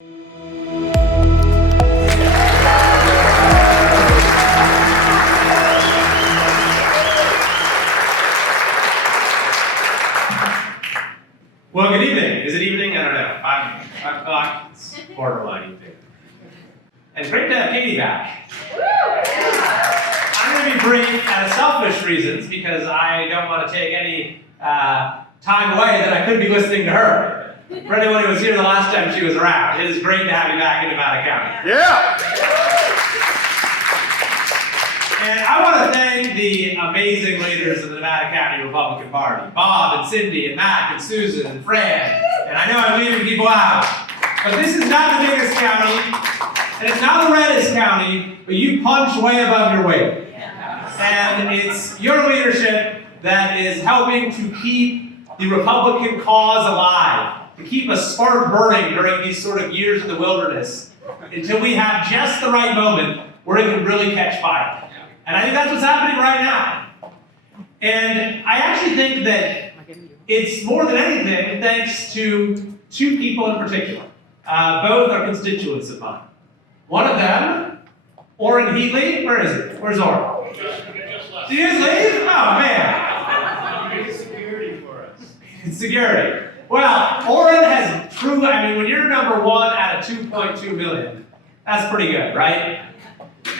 Well, good evening. Is it evening? I don't know. 5 o'clock. It's borderline evening. And it's great to have Katie back. I'm going to be brief out of selfish reasons because I don't want to take any time away that I could be listening to her. For anyone who was here the last time she was around, it is great to have you back in Nevada County. Yeah! And I want to thank the amazing leaders of the Nevada County Republican Party, Bob and Cindy and Mac and Susan and Fran. And I know I'm leaving people out, but this is not the biggest county, and it's not the reddest county, but you punch way above your weight. And it's your leadership that is helping to keep the Republican cause alive, to keep a spark burning during these sort of years of the wilderness, until we have just the right moment where it can really catch fire. And I think that's what's happening right now. And I actually think that it's more than anything thanks to two people in particular. Both are constituents of mine. One of them, Orrin Heatley. Where is it? Where's Orrin? She just leave? Oh, man. Security for us. Security. Well, Orrin has true, when you're number one out of 2.2 million, that's pretty good, right?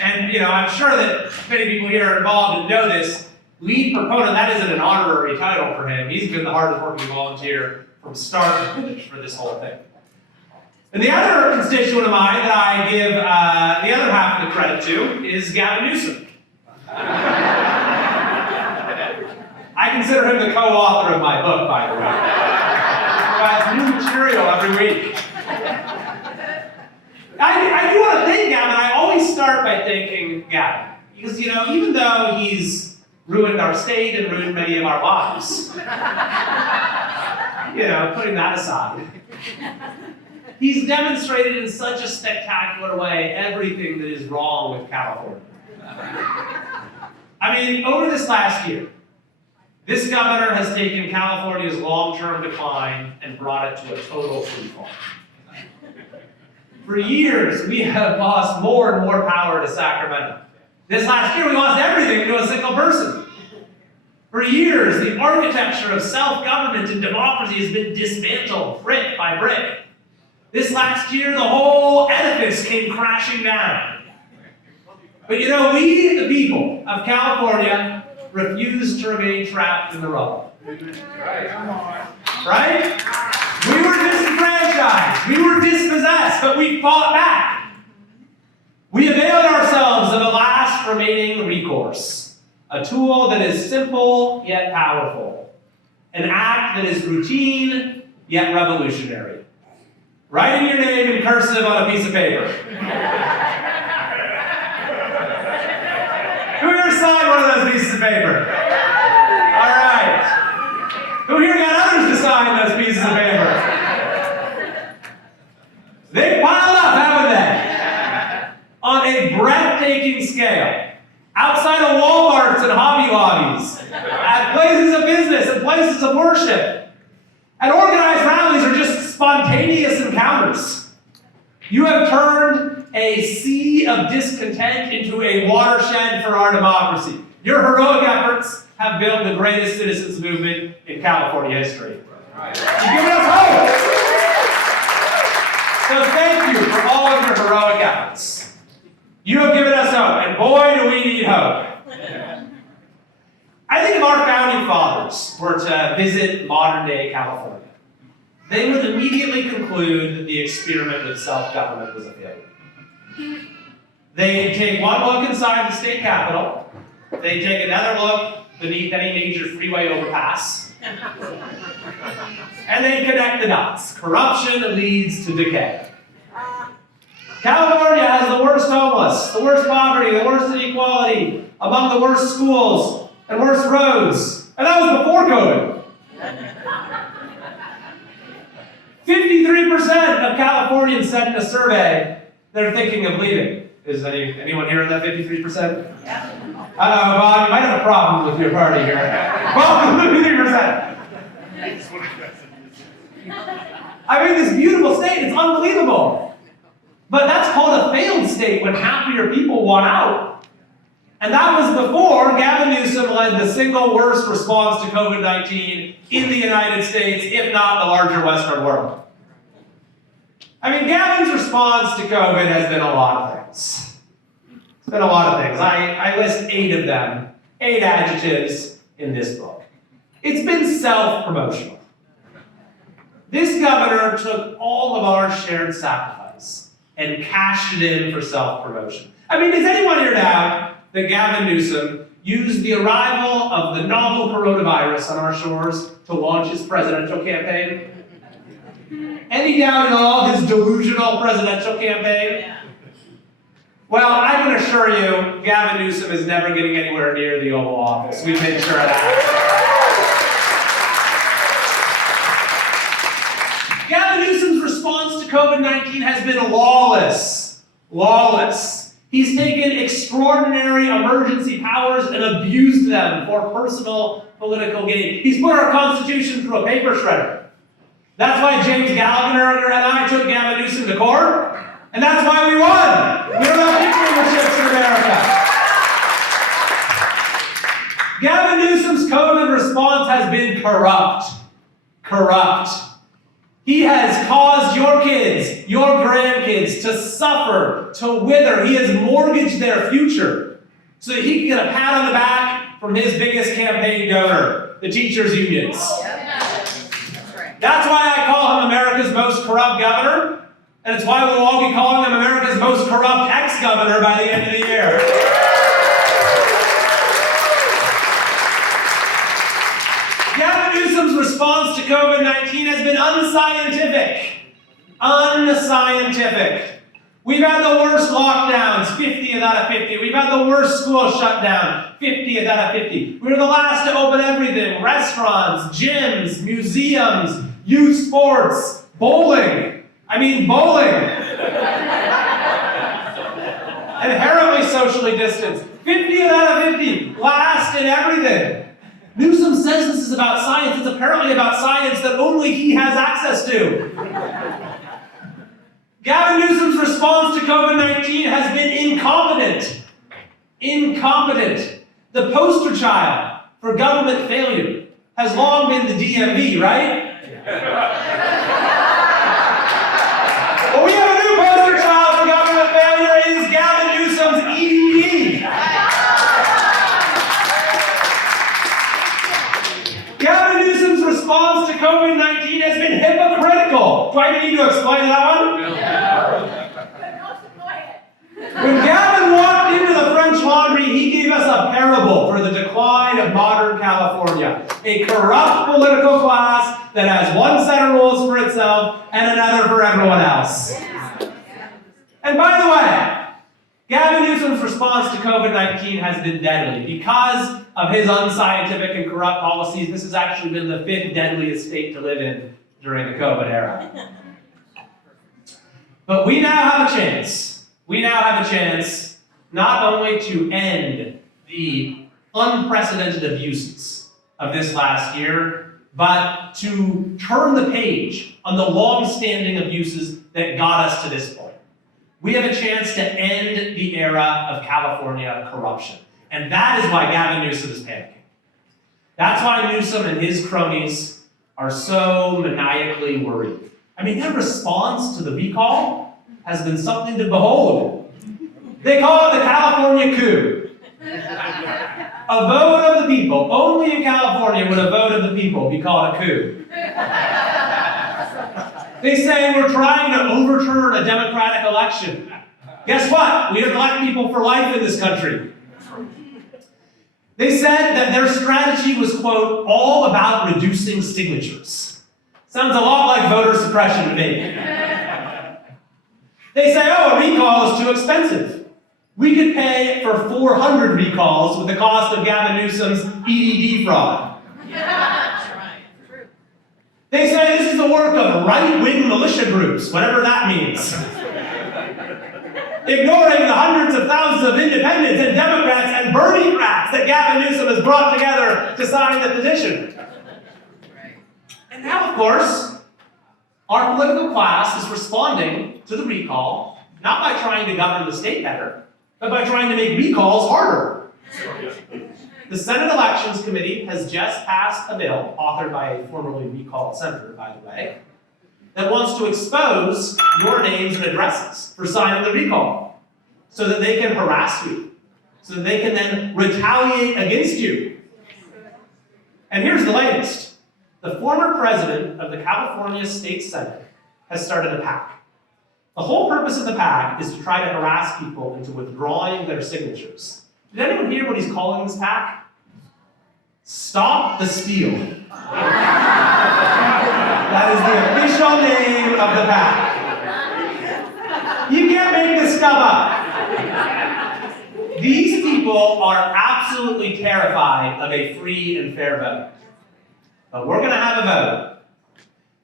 And, I'm sure that many people here are involved and know this. Lead proponent, that isn't an honorary title for him. He's been the hardest working volunteer from start to finish for this whole thing. And the other constituent of mine that I give the other half of the credit to is Gavin Newsom. I consider him the co-author of my book, by the way. Got new material every week. I do want to thank Gavin. I always start by thanking Gavin. Because, even though he's ruined our state and ruined many of our lives, putting that aside, he's demonstrated in such a spectacular way everything that is wrong with California. Over this last year, this governor has taken California's long-term decline and brought it to a total freefall. For years, we have lost more and more power to Sacramento. This last year, we lost everything to a single person. For years, the architecture of self-government and democracy has been dismantled brick by brick. This last year, the whole edifice came crashing down. But we, the people of California, refuse to remain trapped in the rubble. Right? We were disenfranchised, we were dispossessed, but we fought back. We availed ourselves of a last remaining recourse, a tool that is simple yet powerful, an act that is routine yet revolutionary. Writing your name in cursive on a piece of paper. Who here signed one of those pieces of paper? All right. Who here got others to sign those pieces of paper? They've piled up, haven't they? On a breathtaking scale. Outside of Walmarts and Hobby Lobbies. At places of business and places of worship. And organized rallies are just spontaneous encounters. You have turned a sea of discontent into a watershed for our democracy. Your heroic efforts have built the greatest citizens movement in California history. You've given us hope. So thank you for all of your heroic efforts. You have given us hope, and boy, do we need hope. I think if our founding fathers were to visit modern-day California, they would immediately conclude that the experiment with self-government was a failure. They take one look inside the state capitol, they take another look beneath any major freeway overpass, and they connect the dots. Corruption leads to decay. California has the worst homeless, the worst poverty, the worst inequality, among the worst schools and worst roads. And that was before COVID. 53% of Californians said in a survey they're thinking of leaving. Is anyone here in that 53%? Yeah. Bob, you might have a problem with your party here. Bob, 53%. This beautiful state, it's unbelievable. But that's called a failed state when half of your people want out. And that was before Gavin Newsom led the single worst response to COVID-19 in the United States, if not the larger Western world. I mean, Gavin's response to COVID has been a lot of things. It's been a lot of things. I list 8 of them, 8 adjectives in this book. It's been self-promotional. This governor took all of our shared sacrifice and cashed it in for self-promotion. I mean, does anyone here doubt that Gavin Newsom used the arrival of the novel coronavirus on our shores to launch his presidential campaign? Any doubt at all his delusional presidential campaign? Well, I can assure you, Gavin Newsom is never getting anywhere near the Oval Office. We've made sure of that. Gavin Newsom's response to COVID-19 has been lawless. Lawless. He's taken extraordinary emergency powers and abused them for personal political gain. He's put our Constitution through a paper shredder. That's why James Gallagher and I took Gavin Newsom to court, and that's why we won. We don't have dictatorships in America. Gavin Newsom's COVID response has been corrupt. Corrupt. He has caused your kids, your grandkids, to suffer, to wither. He has mortgaged their future so that he can get a pat on the back from his biggest campaign donor, the teachers' unions. That's why I call him America's most corrupt governor, and it's why we'll all be calling him America's most corrupt ex-governor by the end of the year. Gavin Newsom's response to COVID-19 has been unscientific. Unscientific. We've had the worst lockdowns, 50th out of 50. We've had the worst school shutdown, 50th out of 50. We were the last to open everything, restaurants, gyms, museums, youth sports, bowling. I mean, bowling. Inherently socially distanced. 50th out of 50, last in everything. Newsom says this is about science. It's apparently about science that only he has access to. Gavin Newsom's response to COVID-19 has been incompetent. Incompetent. The poster child for government failure has long been the DMV, right? Well, we have a new poster child for government failure. It is Gavin Newsom's EDD. Gavin Newsom's response to COVID-19 has been hypocritical. Do I even need to explain that one? When Gavin walked into the French Laundry, he gave us a parable for the decline of modern California. A corrupt political class that has one set of rules for itself and another for everyone else. And by the way, Gavin Newsom's response to COVID-19 has been deadly. Because of his unscientific and corrupt policies, this has actually been the 5th deadliest state to live in during the COVID era. But we now have a chance. We now have a chance not only to end the unprecedented abuses of this last year, but to turn the page on the long-standing abuses that got us to this point. We have a chance to end the era of California corruption. And that is why Gavin Newsom is panicking. That's why Newsom and his cronies are so maniacally worried. I mean, their response to the recall has been something to behold. They call it the California coup. A vote of the people. Only in California would a vote of the people be called a coup. They say we're trying to overturn a democratic election. Guess what? We elect people for life in this country. They said that their strategy was, quote, all about reducing signatures. Sounds a lot like voter suppression to me. They say, oh, a recall is too expensive. We could pay for 400 recalls with the cost of Gavin Newsom's EDD fraud. They say this is the work of right-wing militia groups, whatever that means. Ignoring the hundreds of thousands of independents and Democrats and Bernie rats that Gavin Newsom has brought together to sign the petition. And now, of course, our political class is responding to the recall not by trying to govern the state better, but by trying to make recalls harder. The Senate Elections Committee has just passed a bill, authored by a formerly recalled senator, by the way, that wants to expose your names and addresses for signing the recall, so that they can harass you, so that they can then retaliate against you. And here's the latest. The former president of the California State Senate has started a PAC. The whole purpose of the PAC is to try to harass people into withdrawing their signatures. Did anyone hear what he's calling this PAC? Stop the Steal. That is the official name of the PAC. You can't make this stuff up. These people are absolutely terrified of a free and fair vote. But we're going to have a vote.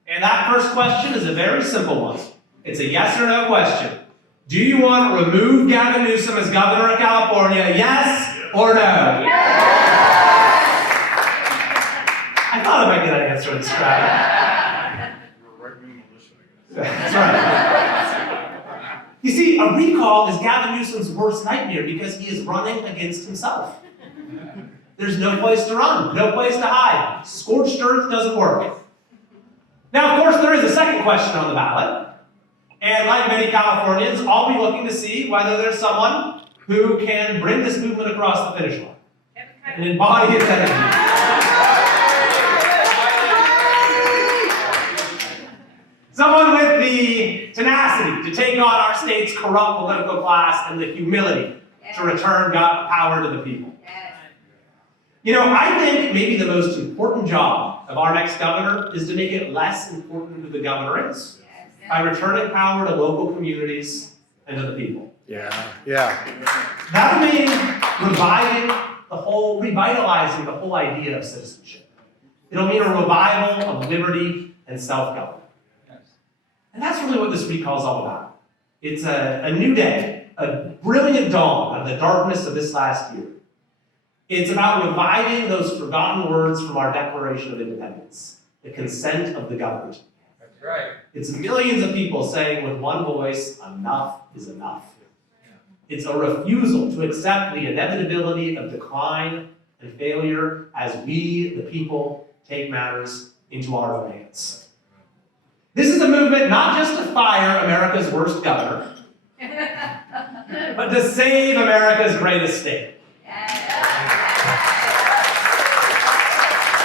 And that first question is a very simple one. It's a yes or no question. Do you want to remove Gavin Newsom as governor of California? Yes or no? I thought I might get an answer in this crowd. That's right. You see, a recall is Gavin Newsom's worst nightmare because he is running against himself. There's no place to run, no place to hide. Scorched earth doesn't work. Now, of course, there is a second question on the ballot. And like many Californians, I'll be looking to see whether there's someone who can bring this movement across the finish line and embody its energy. Someone with the tenacity to take on our state's corrupt political class and the humility to return power to the people. You know, I think maybe the most important job of our next governor is to make it less important who the governor is by returning power to local communities and to the people. Yeah. That'll mean revitalizing the whole idea of citizenship. It'll mean a revival of liberty and self-government. And that's really what this recall is all about. It's a new day, a brilliant dawn out of the darkness of this last year. It's about reviving those forgotten words from our Declaration of Independence, the consent of the governed. That's right. It's millions of people saying with one voice, enough is enough. It's a refusal to accept the inevitability of decline and failure as we, the people, take matters into our own hands. This is a movement not just to fire America's worst governor, but to save America's greatest state.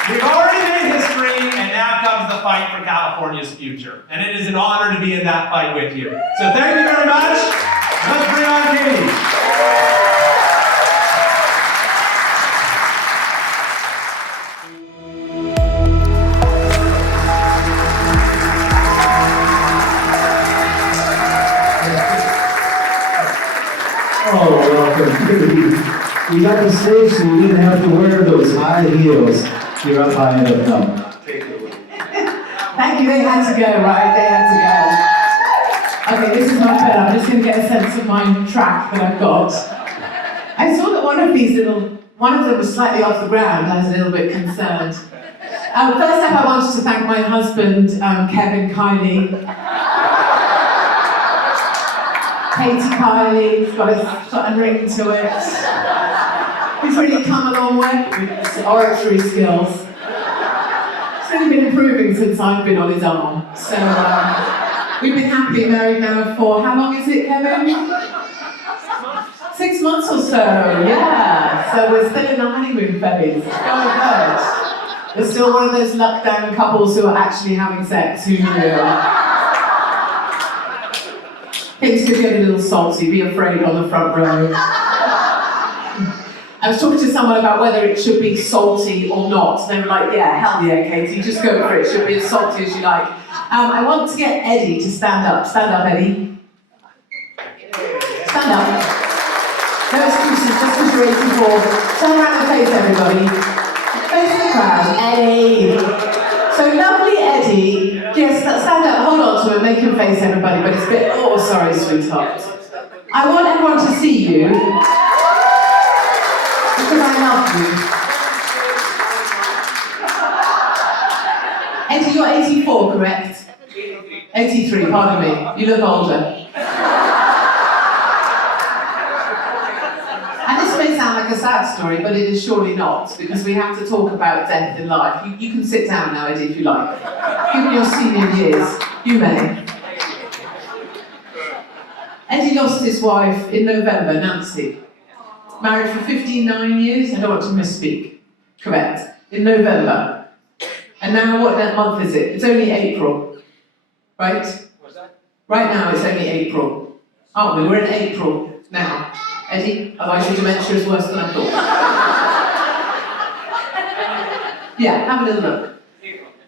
We've already made history, and now comes the fight for California's future. And it is an honor to be in that fight with you. So thank you very much. Let's bring on Katie. Oh, welcome. We got the stage so you didn't have to wear those high heels. You're up high enough now. Thank you, they had to go, right? They had to go. Okay, this is much better. I'm just going to get a sense of my track that I've got. I saw that one of them was slightly off the ground. I was a little bit concerned. First up, I wanted to thank my husband, Kevin Kiley. Katie Hopkins, he's got a certain ring to it. He's really come a long way with his oratory skills. He's really been improving since I've been on his arm. So we've been happily married now for, how long is it, Kevin? 6 months or so, yeah. So we're still in the honeymoon phase. It's going good. We're still one of those luck down couples who are actually having sex. Who knew? Things could get a little salty, be afraid on the front row. I was talking to someone about whether it should be salty or not. They were like, yeah, hell yeah, Katie, just go for it. It should be as salty as you like. I want to get Eddie to stand up. Stand up, Eddie. Stand up. No excuses, just because you're 84. Turn around and face everybody. Face the crowd. Eddie. So lovely Eddie. Yes, stand up, hold on to him, make him face everybody, but it's a bit, oh, sorry, sweetheart. I want everyone to see you, because I love you. Eddie, you're 84, correct? 83, pardon me, you look older. sad story, but it is surely not, because we have to talk about death in life. You can sit down now, Eddie, if you like. Given your senior years, you may. Eddie lost his wife in November, Nancy. Married for 59 years, I don't want to misspeak. Correct. In November. And now what month is it? It's only April. Right? What's that? Right now it's only April. Aren't we? We're in April now. Eddie, otherwise your dementia is worse than I thought. Yeah, have a little look.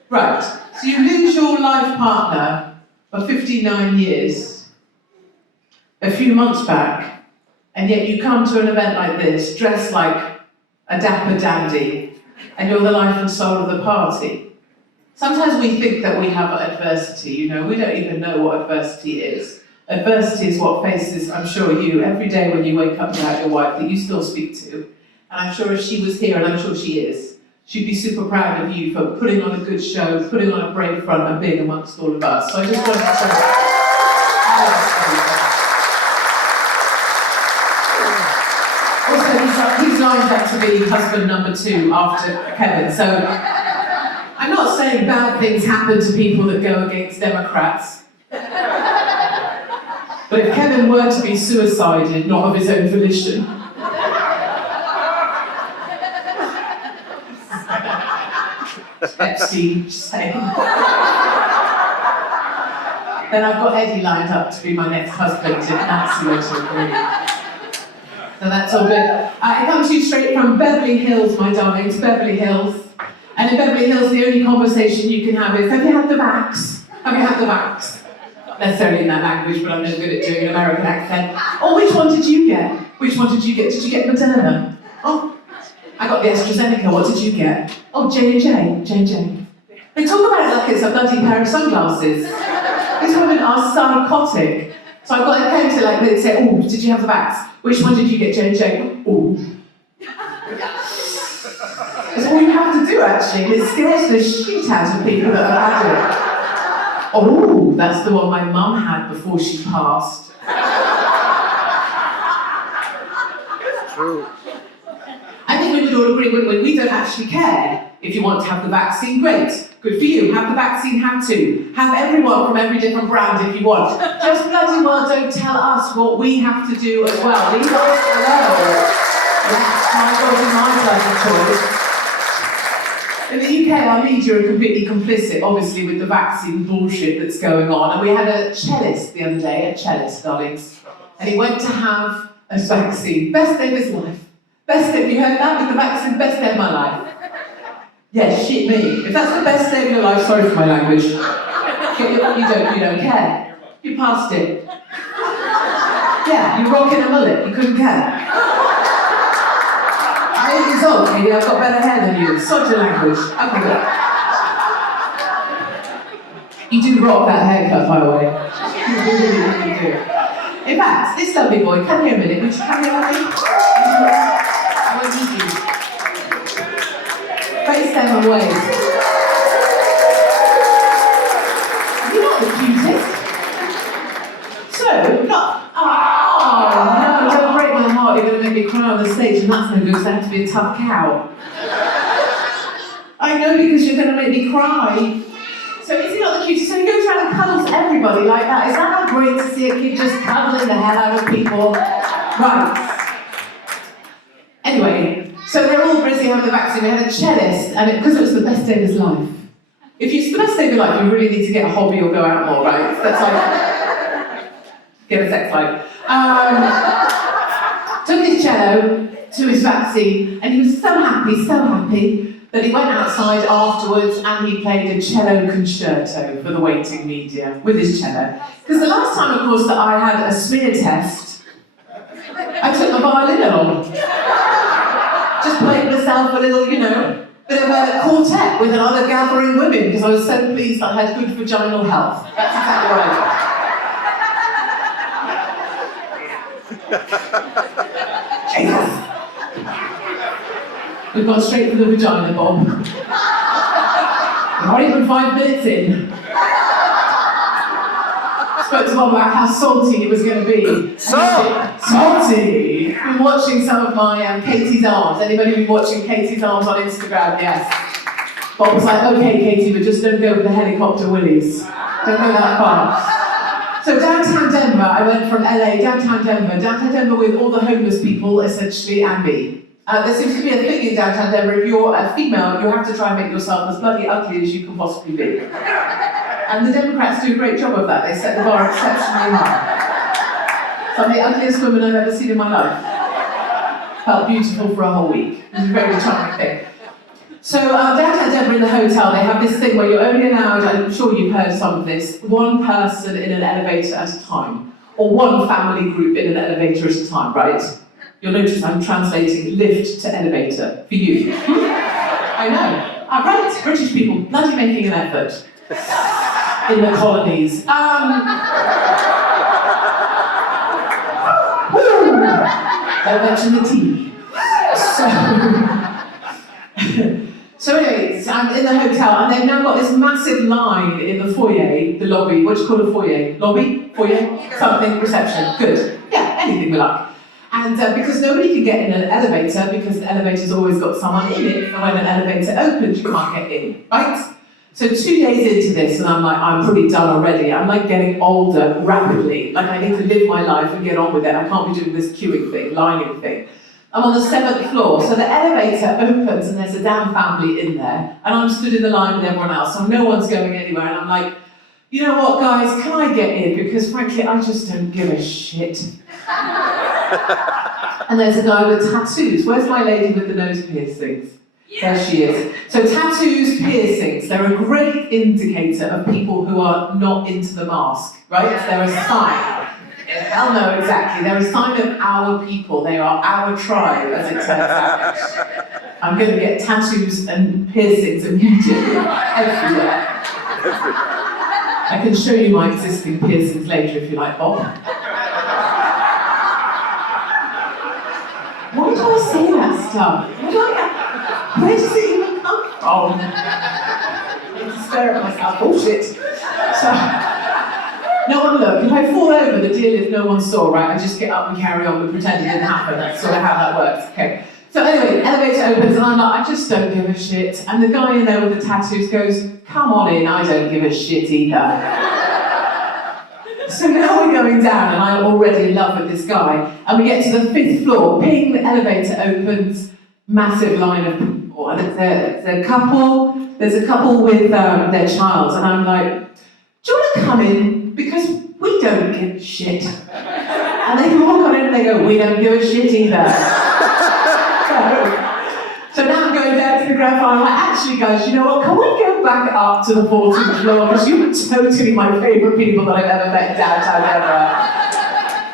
Right. So you lose your life partner of 59 years a few months back, and yet you come to an event like this, dressed like a dapper dandy, and you're the life and soul of the party. Sometimes we think that we have adversity, we don't even know what adversity is. Adversity is what faces, I'm sure, you every day when you wake up without your wife that you still speak to. And I'm sure if she was here, and I'm sure she is, she'd be super proud of you for putting on a good show, putting on a brave front and being amongst all of us. So I just wanted to also, he's lined up to be husband number 2 after Kevin, so I'm not saying bad things happen to people that go against Democrats. But if Kevin were to be suicided, not of his own volition, Epstein, just saying. Then I've got Eddie lined up to be my next husband if Nancy were to agree. So that's all good. It comes to you straight from Beverly Hills, my darlings, Beverly Hills. And in Beverly Hills, the only conversation you can have is, have you had the vax? Have you had the vax? Not necessarily in that language, but I'm no good at doing an American accent. Or which one did you get? Which one did you get? Did you get Moderna? Oh, I got the AstraZeneca. What did you get? Oh, J&J. J&J. They talk about it like it's a bloody pair of sunglasses. These women are psychotic. So I came to they say, oh, did you have the vax? Which one did you get, J&J? Oh. That's all you have to do, actually. It scares the shit out of people that have had it. Oh, that's the one my mum had before she passed. It's true. I think we would all agree, wouldn't we? We don't actually care if you want to have the vaccine. Great. Good for you. Have the vaccine, have to. Have everyone from every different brand if you want. Just bloody well don't tell us what we have to do as well. Leave us alone. That's my God, my bloody choice. In the UK, our media are completely complicit, obviously, with the vaccine bullshit that's going on. And we had a cellist the other day, darlings, and he went to have a vaccine. Best day of his life. Best day, have you heard that? With the vaccine, best day of my life. Yeah, shit me. If that's the best day of your life, sorry for my language. You don't care. You passed it. Yeah, you're rocking a mullet, you couldn't care. I'm 8 years old, Katie, I've got better hair than you. Sod your language. Okay, look. You do rock that haircut, by the way. You really do. In fact, this lovely boy, come here a minute. Would you come here with me? I won't need you. Face them and wave. You're not the cutest. So, not. Oh, no, don't break my heart. You're going to make me cry on the stage, and that's no good because I have to be a tough cow. I know, because you're going to make me cry. So is he not the cutest? So he goes around and cuddles everybody like that. Is that not great to see a kid just cuddling the hell out of people? Right. Anyway, so they're all busy having the vaccine. We had a cellist, and because it was the best day of his life. If it's the best day of your life, you really need to get a hobby or go out more, right? That's like, get a sex life. Took his cello to his vaccine, and he was so happy, that he went outside afterwards and he played a cello concerto for the waiting media with his cello. Because the last time, of course, that I had a smear test, I took my violin along. Just played myself a little, bit of a quartet with another gathering women, because I was so pleased that I had good vaginal health. That's exactly what I got. Jesus. We've gone straight for the vagina, Bob. We're not even 5 minutes in. So spoke to Mum about how salty it was going to be. Salty! I've been watching some of my Katie's Arms. Anybody been watching Katie's Arms on Instagram? Yes. Bob was like, okay, Katie, but just don't go with the helicopter willies. Don't go that far. So downtown Denver, I went from LA, downtown Denver with all the homeless people, essentially, and me. There seems to be a thing in downtown Denver, if you're a female, you have to try and make yourself as bloody ugly as you can possibly be. And the Democrats do a great job of that. They set the bar exceptionally high. So I'm the ugliest woman I've ever seen in my life. Felt beautiful for a whole week. It was a very charming thing. So downtown Denver in the hotel, they have this thing where you're only allowed, I'm sure you've heard some of this, one person in an elevator at a time. Or one family group in an elevator at a time, right? You'll notice I'm translating lift to elevator for you. I know. Right, British people, bloody making an effort in the colonies. Don't mention the tea. So anyway, I'm in the hotel and they've now got this massive line in the foyer, the lobby. What do you call a foyer? Lobby? Foyer? Something, reception. Good. Yeah, anything we like. And because nobody can get in an elevator because the elevator's always got someone in it, and when an elevator opens, you can't get in, right? So 2 days into this, and I'm like, I'm pretty done already. I'm like getting older rapidly. Like I need to live my life and get on with it. I can't be doing this queuing thing, lining thing. I'm on the 7th floor, so the elevator opens and there's a damn family in there, and I'm stood in the line with everyone else, so no one's going anywhere, and I'm like, you know what, guys, can I get in? Because frankly, I just don't give a shit. And there's a guy with tattoos. Where's my lady with the nose piercings? There she is. So tattoos, piercings, they're a great indicator of people who are not into the mask, right? They're a sign. Hell no, exactly. They're a sign of our people. They are our tribe, as it turns out. I'm going to get tattoos and piercings immediately, everywhere. I can show you my existing piercings later if you like, Bob. Why do I say that stuff? Where does it even come from? I need to stare at myself. Bullshit. So, no one look. If I fall over, the deal is no one saw, right? I just get up and carry on and pretend it didn't happen. That's sort of how that works. Okay. So anyway, elevator opens and I'm like, I just don't give a shit. And the guy in there with the tattoos goes, come on in, I don't give a shit either. So now we're going down and I'm already in love with this guy. And we get to the 5th floor, ping, the elevator opens, massive line of people. And there's a couple with their child. And I'm like, do you want to come in? Because we don't give a shit. And they walk on in and they go, we don't give a shit either. So now I'm going down to the ground floor. I'm like, actually, guys, you know what? Can we go back up to the 14th floor? Because you were totally my favourite people that I've ever met in downtown Denver.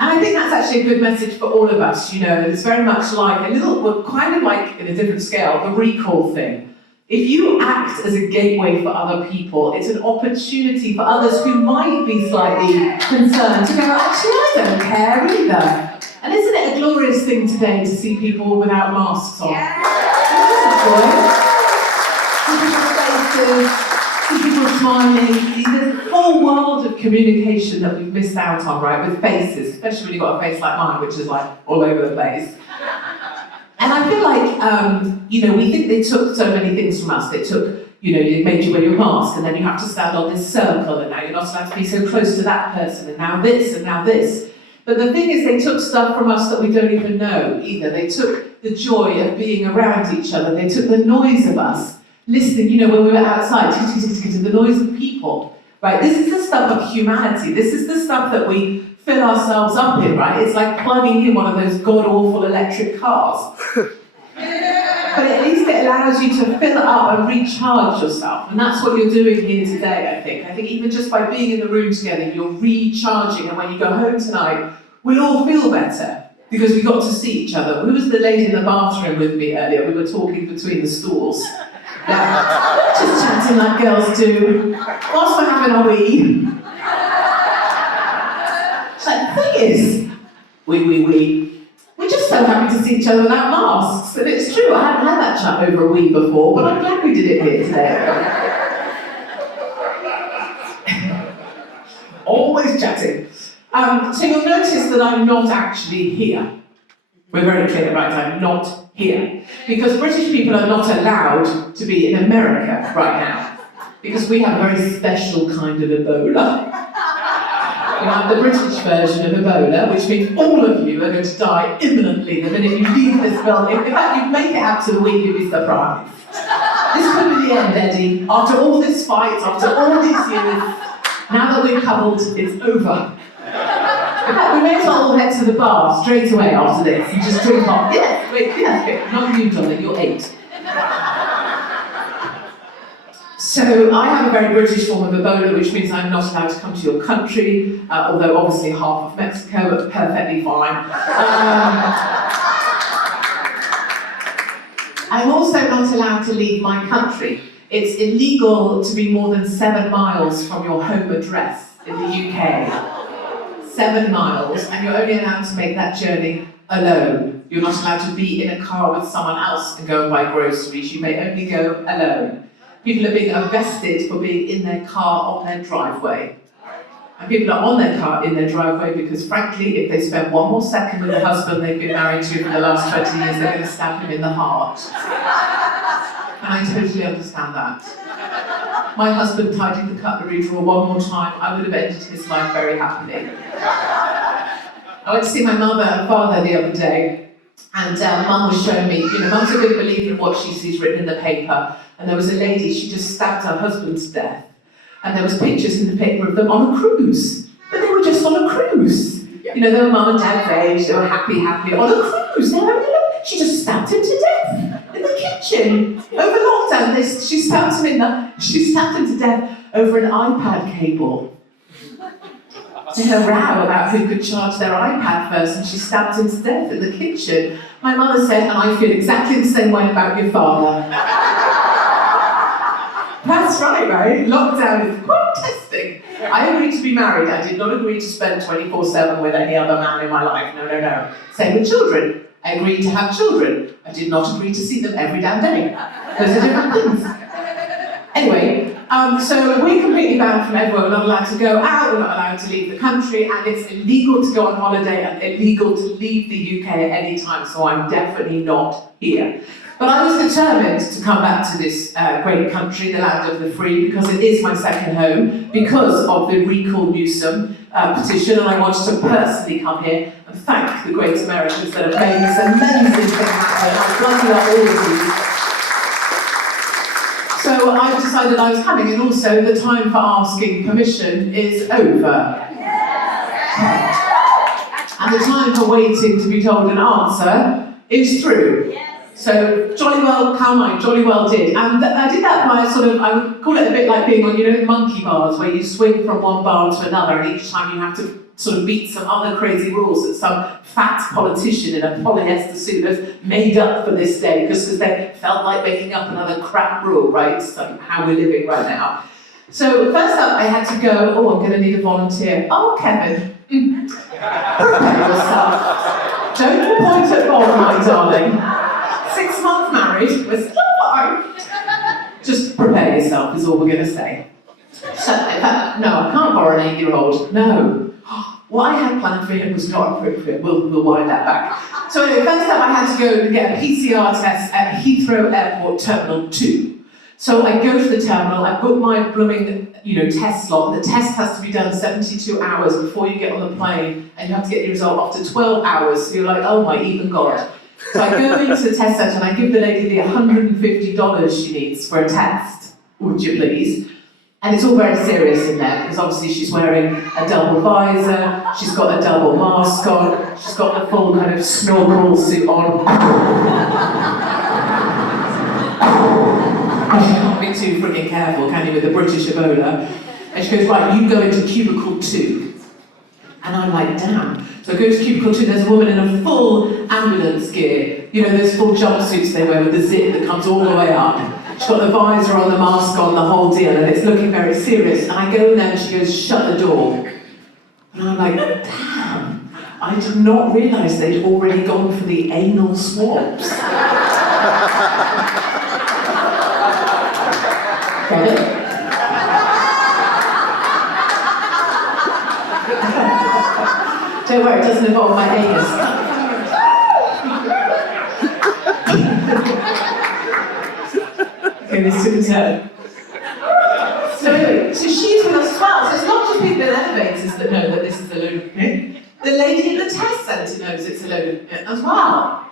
And I think that's actually a good message for all of us. You know, it's very much like well, kind of like in a different scale, the recall thing. If you act as a gateway for other people, it's an opportunity for others who might be slightly concerned to go, actually, I don't care either. And isn't it a glorious thing today to see people without masks on? People's faces, see people smiling. There's a whole world of communication that we've missed out on, right, with faces, especially when you've got a face like mine, which is like all over the place. And I feel like, we think they took so many things from us. They took, they made you wear your mask, and then you have to stand on this circle, and now you're not allowed to be so close to that person, and now this, and now this. But the thing is, they took stuff from us that we don't even know either. They took the joy of being around each other. They took the noise of us listening, when we were outside, the noise of people, right? This is the stuff of humanity. This is the stuff that we fill ourselves up in, right? It's like plugging in one of those god-awful electric cars. But at least it allows you to fill it up and recharge yourself. And that's what you're doing here today, I think. I think even just by being in the room together, you're recharging. And when you go home tonight, we'll all feel better because we got to see each other. Who was the lady in the bathroom with me earlier? We were talking between the stools. Just chatting like girls do, whilst we're having a wee. The thing is, we're just so happy to see each other without masks. And it's true, I haven't had that chat over a wee before, but I'm glad we did it here today. always chatting. So you'll notice that I'm not actually here. We're very clear about it, I'm not here. Because British people are not allowed to be in America right now. Because we have a very special kind of Ebola. We have the British version of Ebola, which means all of you are going to die imminently the minute you leave this building. In fact, you make it out to the week, you'd be surprised. This could be the end, Eddie. After all this fight, after all these years, now that we're coupled, it's over. In fact, we may as well all head to the bar straight away after this and just drink on. Yes, wait, yes, not you, darling, you're 8. So I have a very British form of Ebola, which means I'm not allowed to come to your country, although obviously half of Mexico, but perfectly fine. I'm also not allowed to leave my country. It's illegal to be more than 7 miles from your home address in the UK. 7 miles, and you're only allowed to make that journey alone. You're not allowed to be in a car with someone else and go and buy groceries. You may only go alone. People are being arrested for being in their car on their driveway. And people are on their car in their driveway because, frankly, if they spend one more second with the husband they've been married to for the last 20 years, they're going to stab him in the heart. And I totally understand that. My husband tidied the cutlery drawer one more time, I would have ended his life very happily. I went to see my mother and father the other day, and Mum was showing me, Mum's a big believer in what she sees written in the paper, and there was a lady, she just stabbed her husband to death. And there was pictures in the paper of them on a cruise. But they were just on a cruise. They were mum and dad's age, they were happy, on a cruise. She just stabbed him to death in the kitchen. Over lockdown, she stabbed him to death over an iPad cable. They had a row about who could charge their iPad first, and she stabbed him to death in the kitchen. My mother said, and I feel exactly the same way about your father. That's right? Lockdown is quite testing. I agreed to be married. I did not agree to spend 24/7 with any other man in my life. No. Same with children. I agreed to have children. I did not agree to see them every damn day. Those are different things. Anyway, so we're completely banned from everywhere. We're not allowed to go out, we're not allowed to leave the country, and it's illegal to go on holiday and illegal to leave the UK at any time, so I'm definitely not here. But I was determined to come back to this great country, the land of the free, because it is my second home, because of the Recall Newsom petition, and I wanted to personally come here and thank the great Americans that have made this amazing thing happen. I'm bloody up all of you. So I decided I was coming, and also the time for asking permission is over. And the time for waiting to be told an answer is through. So jolly well, Carmine, jolly well did. And I did that by I would call it a bit like being on, monkey bars, where you swing from one bar to another, and each time you have to sort of beat some other crazy rules that some fat politician in a polyester suit has made up for this day, because they felt like making up another crap rule, right? So how we're living right now. So first up, I had to go, I'm going to need a volunteer. Oh, Kevin, prepare yourself. Don't point at Bob, my darling. 6 months married, we're still fine. Just prepare yourself is all we're going to say. So, in fact, no, I can't borrow an 8-year-old. No. What I had planned for him was not appropriate. We'll wind that back. So anyway, first up I had to go and get a PCR test at Heathrow Airport Terminal 2. So I go to the terminal, I book my blooming, test slot. The test has to be done 72 hours before you get on the plane, and you have to get your result after 12 hours. So you're like, oh my even God. So I go into the test centre and I give the lady the $150 she needs for a test, would you please? And it's all very serious in there, because obviously she's wearing a double visor, she's got a double mask on, she's got the full kind of snorkel suit on. You can't be too freaking careful, can you, with the British Ebola? And she goes, right, you go into cubicle 2. And I'm like, damn. So I go to cubicle 2, there's a woman in a full ambulance gear. Those full jumpsuits they wear with the zip that comes all the way up. She's got the visor on, the mask on, the whole deal, and it's looking very serious. And I go in there and she goes, shut the door. And I'm like, damn, I did not realise they'd already gone for the anal swabs. Get it? Don't worry, it doesn't involve my anus. Okay, this took a turn. So anyway, so she's with us as well. So it's not just people in elevators that know that this is a load of pit. The lady in the test centre knows it's a load of pit as well.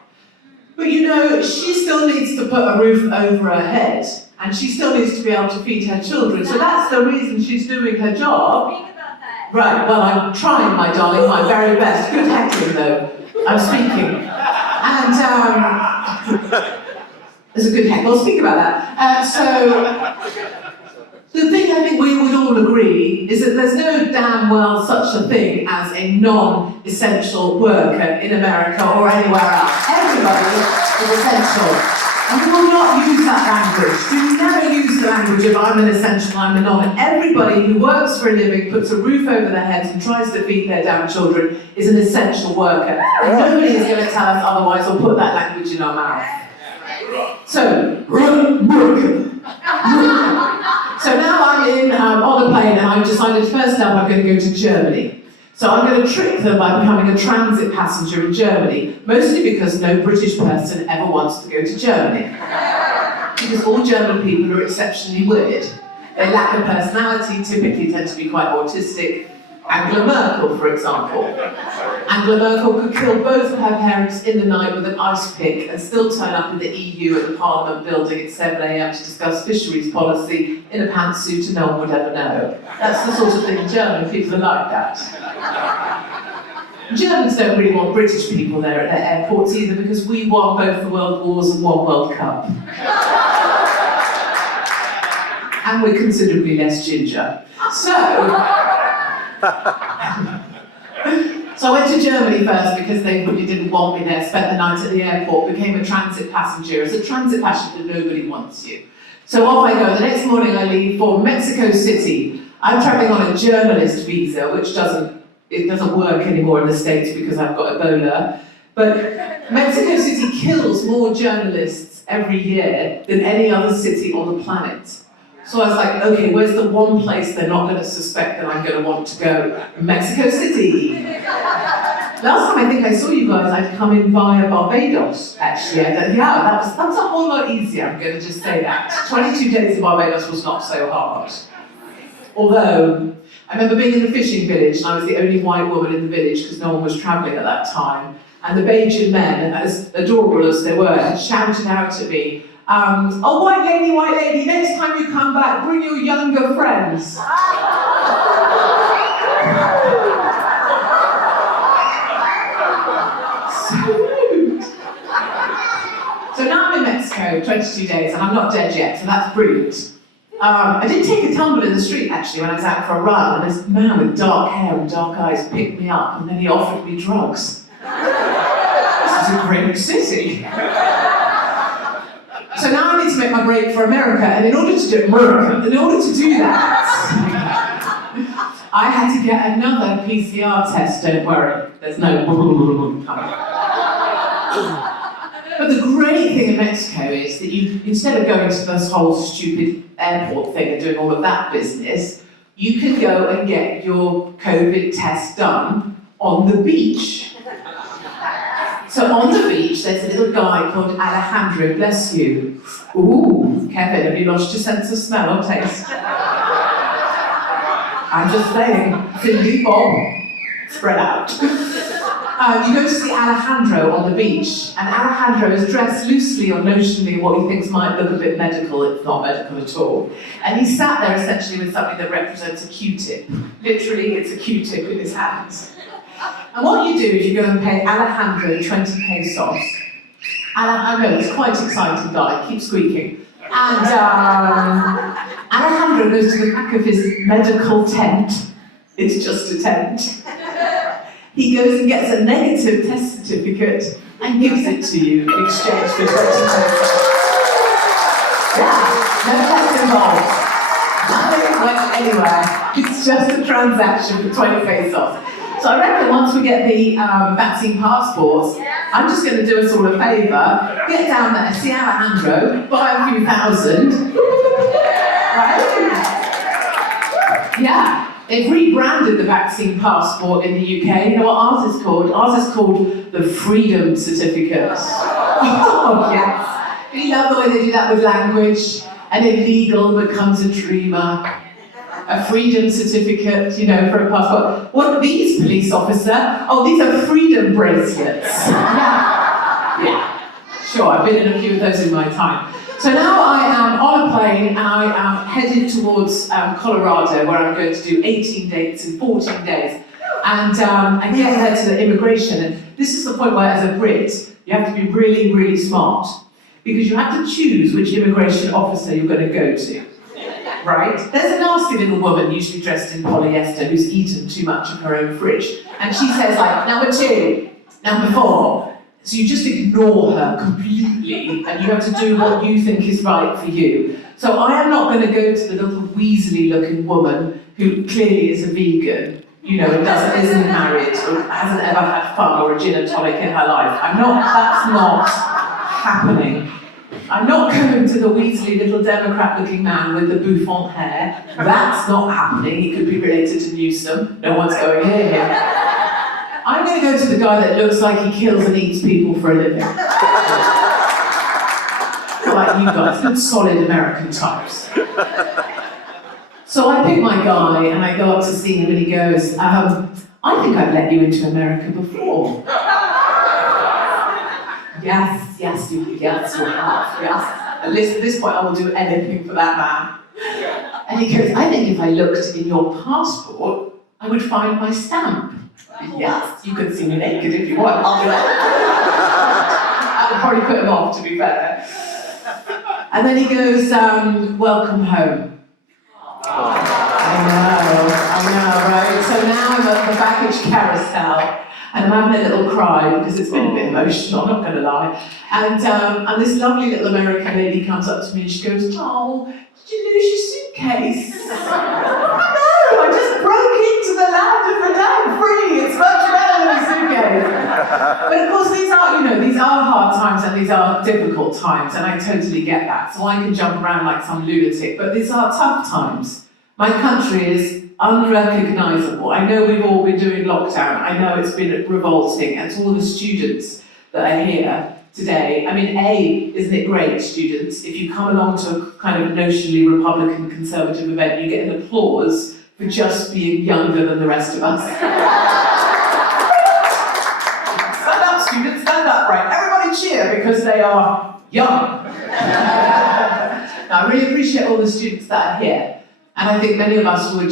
But you know, she still needs to put a roof over her head, and she still needs to be able to feed her children. So that's the reason she's doing her job. Think about that. Right, well, I'm trying, my darling, my very best. Good heckling, though. I'm speaking. And, there's a good heckle. I'll speak about that. So, the thing I think we would all agree is that there's no damn well such a thing as a non-essential worker in America or anywhere else. Everybody is essential. And we will not use that language. We never use the language of I'm an essential, I'm a non. Everybody who works for a living, puts a roof over their heads and tries to feed their damn children is an essential worker. And nobody is going to tell us otherwise or put that language in our mouth. So, so now I'm on a plane and I've decided first up I'm going to go to Germany. So I'm going to trick them by becoming a transit passenger in Germany, mostly because no British person ever wants to go to Germany. Because all German people are exceptionally weird. They lack a personality, typically tend to be quite autistic. Angela Merkel, for example. Angela Merkel could kill both of her parents in the night with an ice pick and still turn up in the EU at the Parliament building at 7 a.m. to discuss fisheries policy in a pantsuit and no one would ever know. That's the sort of thing German people are like that. Germans don't really want British people there at their airports either because we won both the World Wars and one World Cup. And we're considerably less ginger. So I went to Germany first because they really didn't want me there, spent the night at the airport, became a transit passenger. As a transit passenger, nobody wants you. So off I go. The next morning I leave for Mexico City. I'm travelling on a journalist visa, which doesn't work anymore in the States because I've got Ebola. But Mexico City kills more journalists every year than any other city on the planet. So I was like, okay, where's the one place they're not going to suspect that I'm going to want to go? Mexico City. Last time I think I saw you guys, I'd come in via Barbados, actually. That's a whole lot easier, I'm going to just say that. 22 days in Barbados was not so hard. Although, I remember being in the fishing village, and I was the only white woman in the village because no one was travelling at that time. And the Bajan men, as adorable as they were, shouted out at me, oh, white lady, next time you come back, bring your younger friends. So now I'm in Mexico, 22 days, and I'm not dead yet, so that's brilliant. I did take a tumble in the street, actually, when I was out for a run, and this man with dark hair and dark eyes picked me up, and then he offered me drugs. This is a great city. So now I need to make my break for America, and in order to do that, I had to get another PCR test. Don't worry, there's no coming. But the great thing in Mexico is that you, instead of going to this whole stupid airport thing and doing all of that business, you can go and get your COVID test done on the beach. So on the beach, there's a little guy called Alejandro, bless you. Ooh, Kevin, have you lost your sense of smell or taste? I'm just saying, Cindy, Bob, spread out. You go to see Alejandro on the beach, and Alejandro is dressed loosely or notionally what he thinks might look a bit medical. It's not medical at all. And he sat there essentially with something that represents a Q-tip. Literally, it's a Q-tip in his hands. And what you do is you go and pay Alejandro 20 pesos. I know, it's quite exciting guy, keep squeaking. And Alejandro goes to the back of his medical tent. It's just a tent. He goes and gets a negative test certificate and gives it to you in exchange for 20 pesos. Yeah, no test involved. Nothing went anywhere. It's just a transaction for 20 pesos. So I reckon once we get the vaccine passports, I'm just going to do us all a favour, get down there, see Alejandro, buy a few thousand, right? Yeah. They've rebranded the vaccine passport in the UK. You know what ours is called? Ours is called the Freedom Certificate. Oh, yes. We love the way they do that with language. An illegal becomes a dreamer. A freedom certificate, you know, for a passport. What are these, police officer? Oh, these are freedom bracelets. Yeah. Sure, I've been in a few of those in my time. So now I am on a plane and I am headed towards Colorado, where I'm going to do 18 dates in 14 days. And I get there to the immigration, and this is the point where, as a Brit, you have to be really, really smart, because you have to choose which immigration officer you're going to go to. Right? There's a nasty little woman, usually dressed in polyester, who's eaten too much of her own fridge. And she says, like, number 2, number 4. So you just ignore her completely, and you have to do what you think is right for you. So I am not going to go to the little Weasley-looking woman who clearly is a vegan, you know, and isn't married, or hasn't ever had fun or a gin and tonic in her life. That's not happening. I'm not going to the Weasley little Democrat-looking man with the bouffant hair. That's not happening. He could be related to Newsom. No one's going near him. I'm going to go to the guy that looks like he kills and eats people for a living. Not like you guys, good solid American types. So I pick my guy and I go up to see him and he goes, I think I've let you into America before. Yes, you have, yes. And listen, at this point I will do anything for that man. And he goes, I think if I looked in your passport, I would find my stamp. Yes, you can see me naked if you want, I'll do it. I would probably put him off, to be fair. And then he goes, welcome home. I know, right? So now I'm at the baggage carousel. And I'm having a little cry because it's been a bit emotional, I'm not going to lie. And this lovely little American lady comes up to me and she goes, oh, did you lose your suitcase? No, I just broke into the land of the damn free. It's much better than a suitcase. But of course these are hard times and these are difficult times, and I totally get that. So I can jump around like some lunatic, but these are tough times. My country is unrecognisable. I know we've all been doing lockdown. I know it's been revolting, and to all the students that are here today. I mean, isn't it great, students? If you come along to a kind of notionally Republican conservative event, you get an applause for just being younger than the rest of us. Stand up, students, stand up, right? Everybody cheer because they are young. Now, I really appreciate all the students that are here. And I think many of us would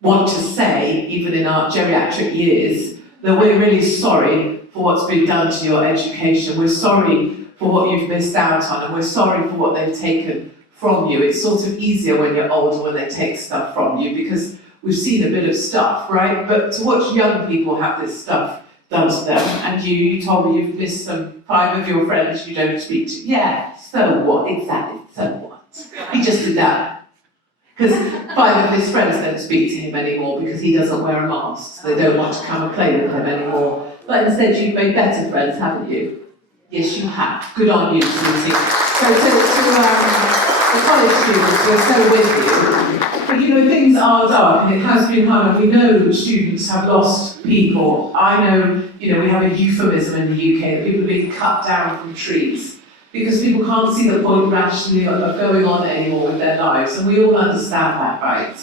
want to say, even in our geriatric years, that we're really sorry for what's been done to your education. We're sorry for what you've missed out on, and we're sorry for what they've taken from you. It's sort of easier when you're older when they take stuff from you, because we've seen a bit of stuff, right? But to watch young people have this stuff done to them, and you told me you've missed 5 of your friends you don't speak to. Yeah, so what? Exactly, so what? He just did that. Because 5 of his friends don't speak to him anymore because he doesn't wear a mask, so they don't want to come and play with him anymore. But instead you've made better friends, haven't you? Yes, you have. Good on you, Susie. So to the college students, we're so with you. But you know, things are dark, and it has been hard, and we know that students have lost people. I know, you know, we have a euphemism in the UK that people are being cut down from trees, because people can't see the point rationally of going on anymore with their lives, and we all understand that, right?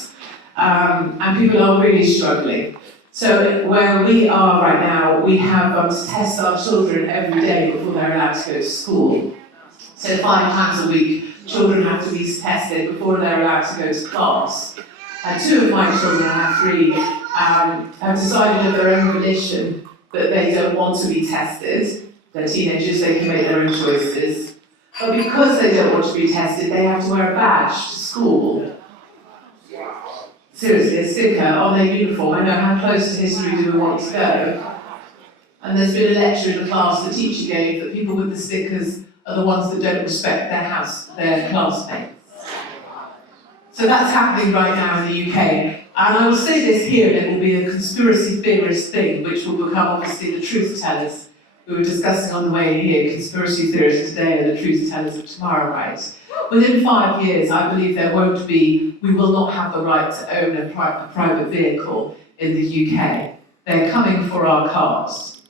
And people are really struggling. So where we are right now, we have to test our children every day before they're allowed to go to school. So 5 times a week, children have to be tested before they're allowed to go to class. And 2 of my children, I have 3, have decided of their own volition that they don't want to be tested. They're teenagers, they can make their own choices. But because they don't want to be tested, they have to wear a badge to school. Seriously, a sticker on their uniform. I know, how close to history do we want to go? And there's been a lecture in the class the teacher gave that people with the stickers are the ones that don't respect their classmates. So that's happening right now in the UK. And I will say this here, and it will be a conspiracy theorist thing, which will become obviously the truth tellers, we were discussing on the way here conspiracy theories today and the truth tellers of tomorrow, right? Within 5 years, I believe we will not have the right to own a private vehicle in the UK. They're coming for our cars.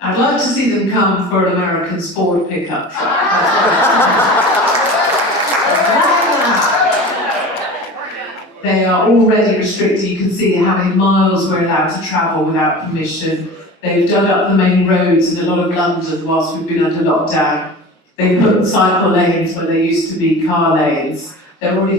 I'd like to see them come for an American Ford pickup truck. They are already restricted. You can see how many miles we're allowed to travel without permission. They've dug up the main roads in a lot of London whilst we've been under lockdown. They put cycle lanes where there used to be car lanes. They're already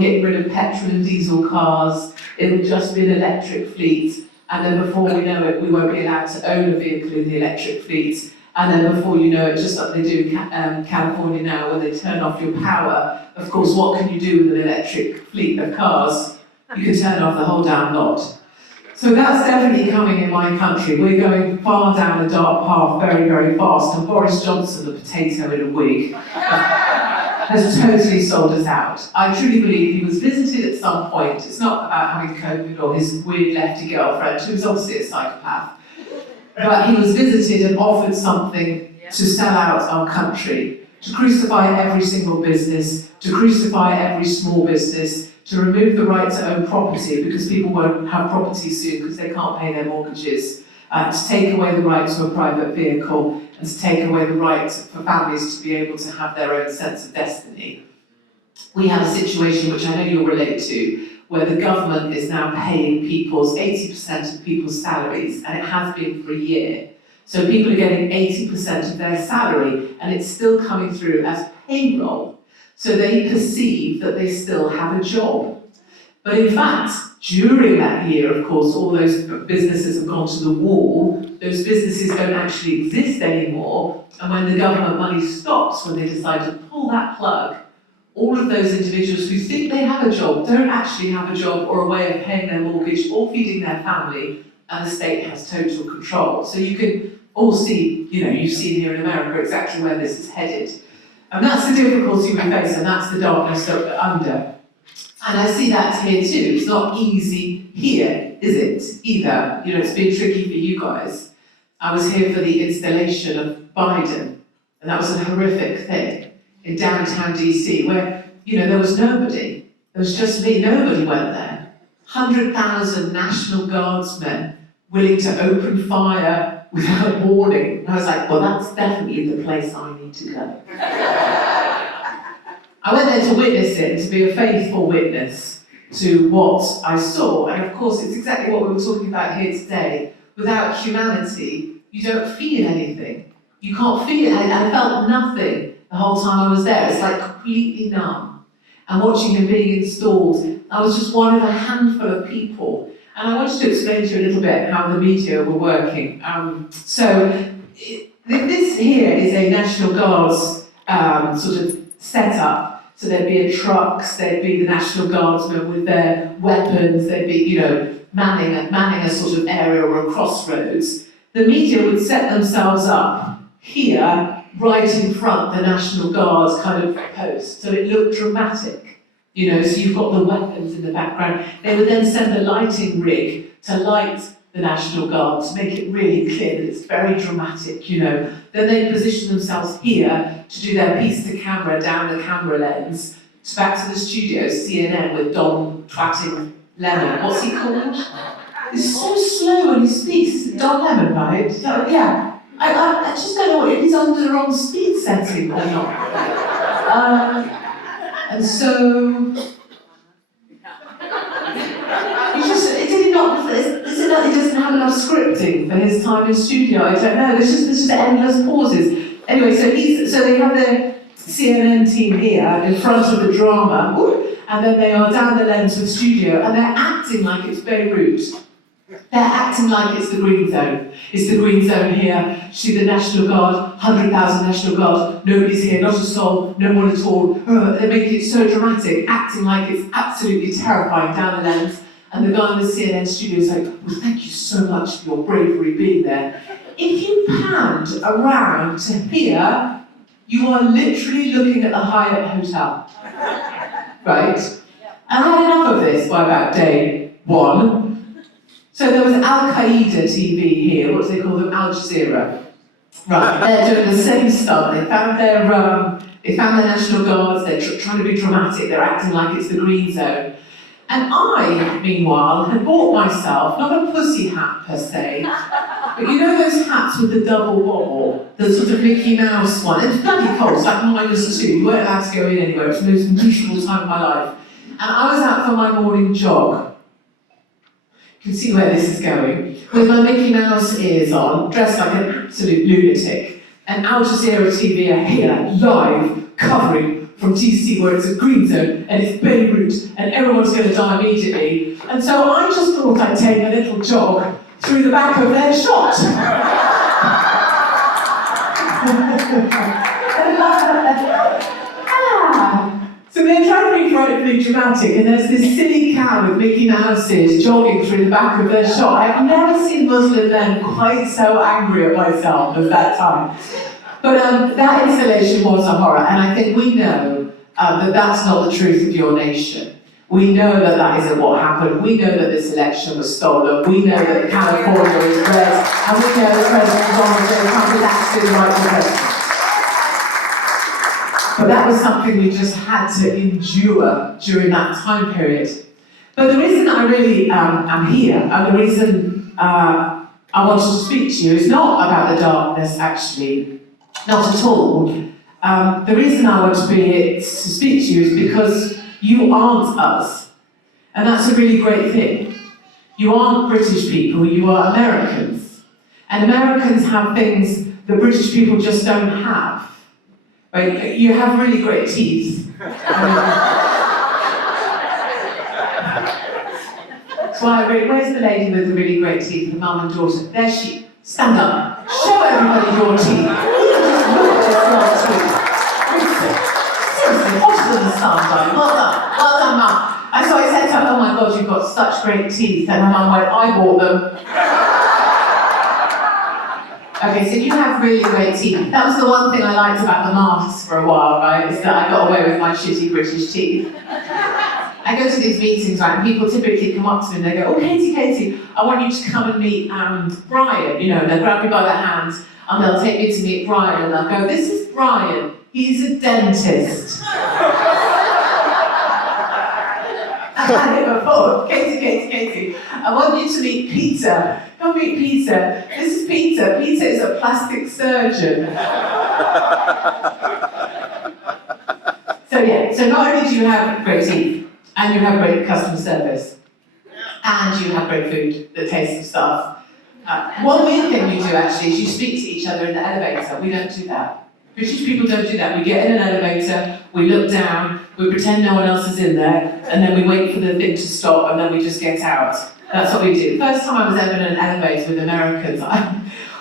getting rid of petrol and diesel cars. It'll just be an electric fleet. And then before we know it, we won't be allowed to own a vehicle in the electric fleet. And then before you know it, just like they do in California now, when they turn off your power, of course, what can you do with an electric fleet of cars? You can turn off the whole damn lot. So that's definitely coming in my country. We're going far down a dark path very, very fast. And Boris Johnson, the potato in a wig, has totally sold us out. I truly believe he was visited at some point. It's not about having COVID or his weird lefty girlfriend, who's obviously a psychopath. But he was visited and offered something to sell out our country, to crucify every single business, to crucify every small business, to remove the right to own property because people won't have property soon because they can't pay their mortgages, to take away the right to a private vehicle, and to take away the right for families to be able to have their own sense of destiny. We have a situation which I know you'll relate to, where the government is now paying 80% of people's salaries, and it has been for a year. So people are getting 80% of their salary, and it's still coming through as payroll. So they perceive that they still have a job. But in fact, during that year, of course, all those businesses have gone to the wall. Those businesses don't actually exist anymore. And when the government money stops, when they decide to pull that plug, all of those individuals who think they have a job don't actually have a job or a way of paying their mortgage or feeding their family, and the state has total control. So you can all see, you've seen here in America exactly where this is headed. And that's the difficulty we face, and that's the darkness that we're under. And I see that here too. It's not easy here, is it, either? It's been tricky for you guys. I was here for the installation of Biden, and that was a horrific thing in downtown DC, where, there was nobody. There was just me. Nobody went there. 100,000 National Guardsmen willing to open fire without warning. And I was like, well, that's definitely the place I need to go. I went there to witness it, to be a faithful witness to what I saw. And of course, it's exactly what we were talking about here today. Without humanity, you don't feel anything. You can't feel it. I felt nothing the whole time I was there. It's like completely numb. And watching him being installed, I was just one of a handful of people. And I wanted to explain to you a little bit how the media were working. This here is a National Guard's sort of setup. So there'd be trucks, there'd be the National Guardsmen with their weapons, they'd be, manning a sort of area or a crossroads. The media would set themselves up here, right in front, the National Guard's kind of post. So it looked dramatic, so you've got the weapons in the background. They would then send the lighting rig to light the National Guard to make it really clear that it's very dramatic, Then they'd position themselves here to do their piece to camera down the camera lens, back to the studio, CNN with Don twatting Lemon. What's he called? He's so slow when he speaks. Is it Don Lemon, right? So, yeah. I just don't know if he's under the wrong speed setting or not. And so, he doesn't have enough scripting for his time in studio. I don't know. There's just endless pauses. Anyway, so they have their CNN team here in front of the drama, and then they are down the lens with studio, and they're acting like it's Beirut. They're acting like it's the Green Zone. It's the Green Zone here. See the National Guard, 100,000 National Guard, nobody's here, not a soul, no one at all. They make it so dramatic, acting like it's absolutely terrifying down the lens. And the guy in the CNN studio is like, well, thank you so much for your bravery being there. If you panned around to here, you are literally looking at the Hyatt Hotel. Right? And I had enough of this by about day one. So there was Al Qaeda TV here, what do they call them? Al Jazeera. Right, they're doing the same stuff. They found their National Guards. They're trying to be dramatic. They're acting like it's the green zone. And I, meanwhile, had bought myself, not a pussy hat per se, but you know those hats with the double wobble, the sort of Mickey Mouse one. It was bloody cold, it's like -2. You weren't allowed to go in anywhere. It was the most miserable time of my life. And I was out for my morning jog. You can see where this is going. With my Mickey Mouse ears on, dressed like an absolute lunatic. And Al Jazeera TV are here, live, covering from DC where it's a green zone and it's Beirut and everyone's going to die immediately. And so I just thought I'd take a little jog through the back of their shot. So they're trying to be frightfully dramatic, and there's this silly cow with Mickey Mouses jogging through the back of their shot. I've never seen Muslim men quite so angry at myself as that time. But that installation was a horror, and I think we know that that's not the truth of your nation. We know that that isn't what happened. We know that this election was stolen. We know that California is red, and we know that President Donald J. Trump is actually the rightful president. But that was something we just had to endure during that time period. But the reason I really am here, and the reason I wanted to speak to you is not about the darkness, actually. Not at all. The reason I want to be here to speak to you is because you aren't us. And that's a really great thing. You aren't British people, you are Americans. And Americans have things that British people just don't have. Right? You have really great teeth. That's why where's the lady with the really great teeth, the mum and daughter? There she, stand up, show everybody your teeth. Seriously, hotter than the sun, darling. Well done, Mum. And so I said to her, oh my God, you've got such great teeth. And her mum went, I bought them. Okay, so you have really great teeth. That was the one thing I liked about the masks for a while, right? Is that I got away with my shitty British teeth. I go to these meetings, right, and people typically come up to me and they go, oh, Katie, I want you to come and meet Brian. You know, they'll grab me by the hand and they'll take me to meet Brian and they'll go, this is Brian, he's a dentist. I never thought, Katie, I want you to meet Peter. Come meet Peter. This is Peter. Peter is a plastic surgeon. So not only do you have great teeth, and you have great customer service, and you have great food that tastes of stuff. One weird thing you do actually is you speak to each other in the elevator. We don't do that. British people don't do that. We get in an elevator, we look down, we pretend no one else is in there, and then we wait for the thing to stop, and then we just get out. That's what we do. The first time I was ever in an elevator with Americans, hi,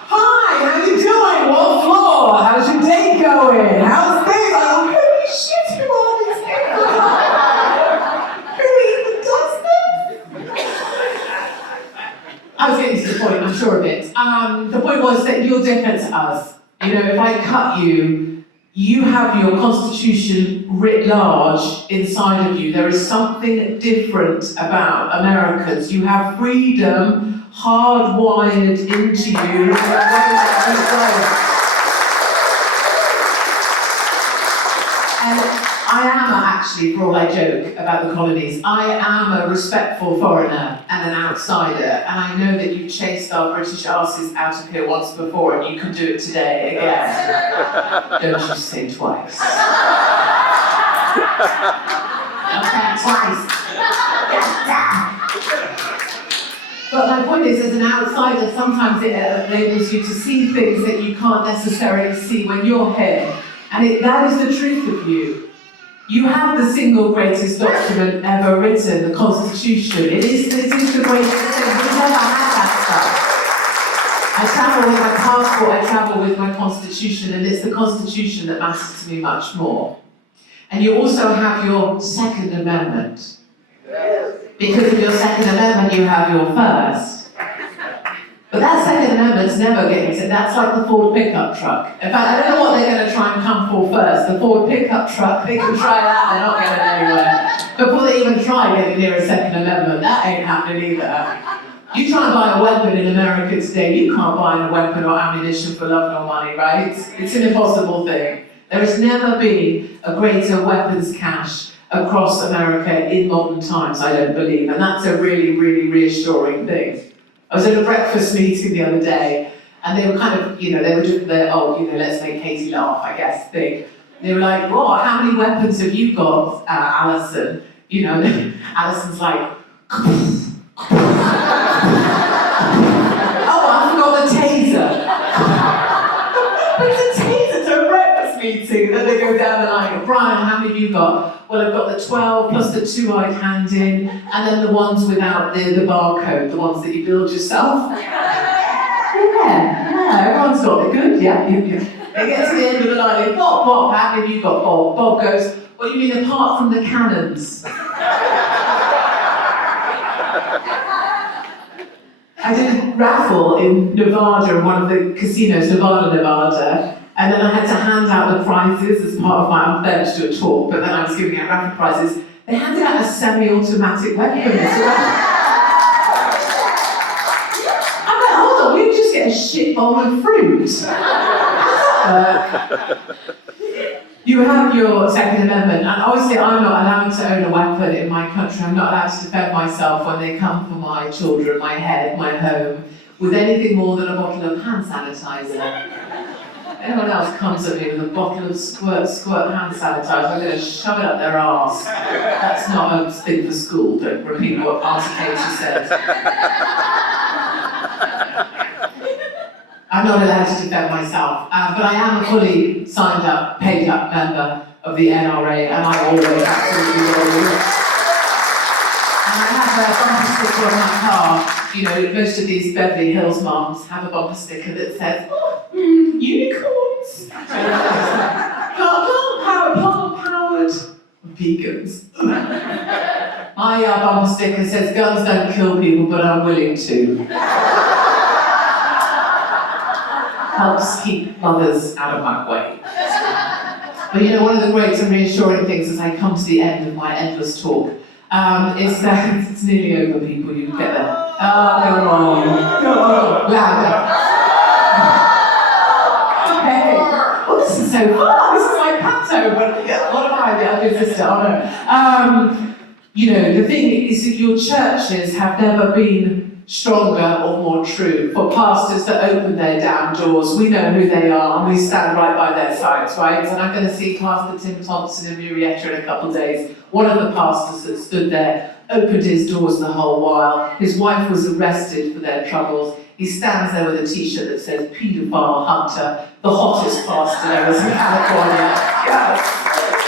how you doing? What floor? How's your day going? How's things? Holy shit, who are these people? Who even does this? I was getting to the point, I'm sure of it. The point was that you're different to us. You know, if I cut you, you have your constitution writ large inside of you. There is something different about Americans. You have freedom hardwired into you. And I am actually, for all I joke about the colonies, I am a respectful foreigner and an outsider, and I know that you've chased our British asses out of here once before, and you can do it today again. Don't you say twice. Okay, twice. But my point is, as an outsider, sometimes it enables you to see things that you can't necessarily see when you're here. And that is the truth of you. You have the single greatest document ever written, the Constitution. It is the greatest thing. We've never had that stuff. I travel with my passport, I travel with my Constitution, and it's the Constitution that matters to me much more. And you also have your Second Amendment. Because of your Second Amendment, you have your First. But that Second Amendment's never getting to, that's like the Ford pickup truck. In fact, I don't know what they're going to try and come for first. The Ford pickup truck, they can try that, they're not going anywhere. Before they even try getting near a Second Amendment, that ain't happening either. You try and buy a weapon in America today, you can't buy a weapon or ammunition for love nor money, right? It's an impossible thing. There has never been a greater weapons cache across America in modern times, I don't believe, and that's a really, really reassuring thing. I was at a breakfast meeting the other day, and they were kind of, they were doing the, let's make Katie laugh, I guess, thing. They were like, what, how many weapons have you got, Alison? Alison's like, oh, I forgot the taser. But it's a taser to a breakfast meeting. Then they go down the line, Brian, how many have you got? Well, I've got the 12 plus the 2-eyed hand in, and then the ones without the barcode, the ones that you build yourself. Yeah, everyone's got it. Good, yeah. They get to the end of the line, Bob, how many have you got, Bob? Bob goes, what do you mean apart from the cannons? I did a raffle in Nevada, in one of the casinos, Nevada, and then I had to hand out the prizes as part of I'm there to do a talk, but then I was giving out raffle prizes. They handed out a semi-automatic weapon as well. I'm like, hold on, we just get a shit bowl of fruit. You have your Second Amendment, and obviously I'm not allowed to own a weapon in my country. I'm not allowed to defend myself when they come for my children, my head, my home, with anything more than a bottle of hand sanitizer. Anyone else comes at me with a bottle of squirt hand sanitizer, I'm going to shove it up their arse. That's not a thing for school, don't repeat what Auntie Katie said. I'm not allowed to defend myself, but I am a fully signed up, paid up member of the NRA, and I always absolutely will. And I have a bumper sticker on my car. Most of these Beverly Hills moms have a bumper sticker that says, unicorns. Plant-powered vegans. My bumper sticker says, guns don't kill people, but I'm willing to. Helps keep mothers out of my way. But one of the great and reassuring things as I come to the end of my endless talk is that it's nearly over, people, you get there. Oh, go on. Louder. Okay. Oh, this is so fun. This is like Panto, but what am I, the ugly sister? Oh no. The thing is that your churches have never been stronger or more true. For pastors that open their damn doors, we know who they are and we stand right by their sides, right? And I'm going to see Pastor Tim Thompson in Murietta in a couple of days. One of the pastors that stood there opened his doors the whole while. His wife was arrested for their troubles. He stands there with a t-shirt that says paedophile hunter, the hottest pastor there is in California. Yes.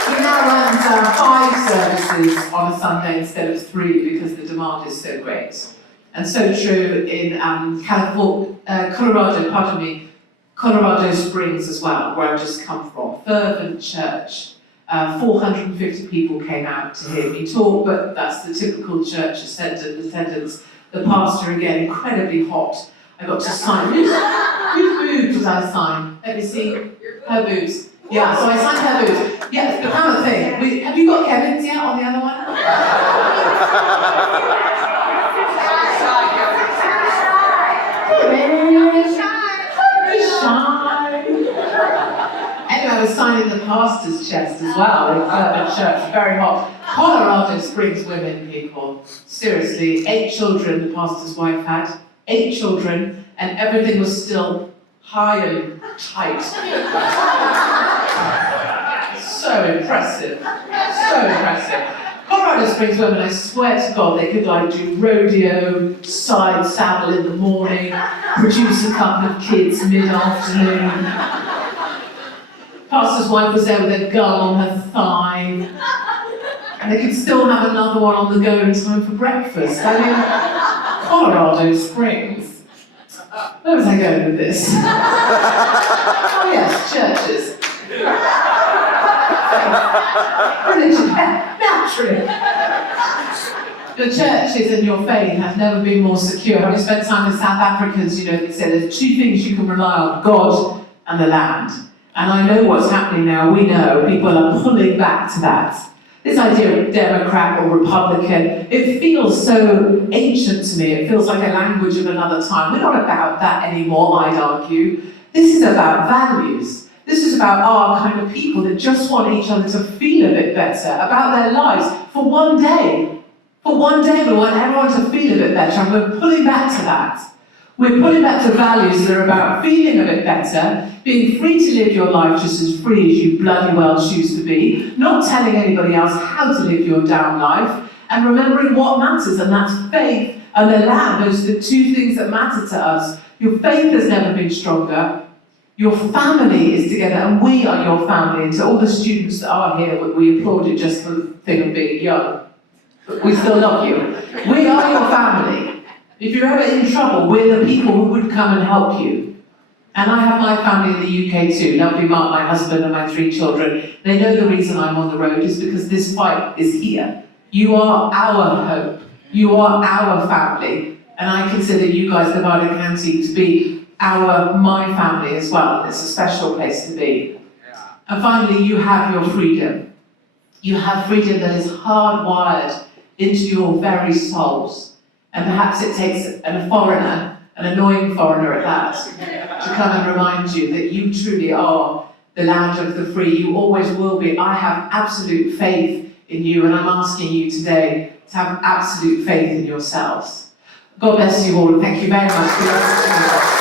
He now runs 5 services on a Sunday instead of 3 because the demand is so great. And so true in Colorado Springs as well, where I've just come from. Fervent church. 450 people came out to hear me talk, but that's the typical church attendance. The pastor, again, incredibly hot. I got to sign. Whose boobs was I sign? Let me see. Her boobs. Yeah, so I signed her boobs. Yeah, it's the kind of thing. Have you got Kevin's yet on the other one? Anyway, I was signing the pastor's chest as well in Fervent Church, very hot. Colorado Springs women, people. Seriously, 8 children the pastor's wife had. 8 children, and everything was still high and tight. So impressive. So impressive. Colorado Springs women, I swear to God, they could do rodeo, side saddle in the morning, produce a couple of kids mid-afternoon. Pastor's wife was there with a gun on her thigh. And they could still have another one on the go in time for breakfast. Colorado Springs. Where was I going with this? Oh yes, churches. Religion, naturally. Your churches and your faith have never been more secure. Having spent time with South Africans, they say there's 2 things you can rely on, God and the land. And I know what's happening now. We know people are pulling back to that. This idea of Democrat or Republican, it feels so ancient to me. It feels like a language of another time. We're not about that anymore, I'd argue. This is about values. This is about our kind of people that just want each other to feel a bit better about their lives for one day. For one day, we want everyone to feel a bit better, and we're pulling back to that. We're pulling back to values that are about feeling a bit better, being free to live your life just as free as you bloody well choose to be, not telling anybody else how to live your damn life, and remembering what matters, and that's faith and the land. Those are the two things that matter to us. Your faith has never been stronger. Your family is together, and we are your family. And to all the students that are here, we applaud you just for the thing of being young. But we still love you. We are your family. If you're ever in trouble, we're the people who would come and help you. And I have my family in the UK too. Lovely Mark, my husband, and my 3 children. They know the reason I'm on the road is because this fight is here. You are our hope. You are our family. And I consider you guys, Nevada County, to be my family as well. It's a special place to be. And finally, you have your freedom. You have freedom that is hardwired into your very souls. And perhaps it takes a foreigner, an annoying foreigner at that, to come and remind you that you truly are the land of the free. You always will be. I have absolute faith in you, and I'm asking you today to have absolute faith in yourselves. God bless you all, and thank you very much for your opportunity.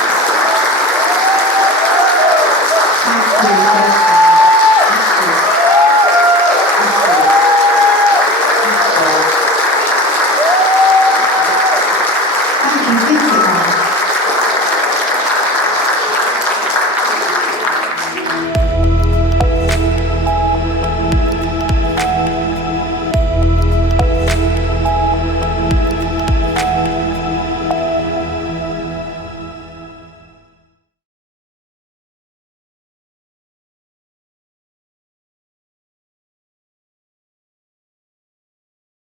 Thank you.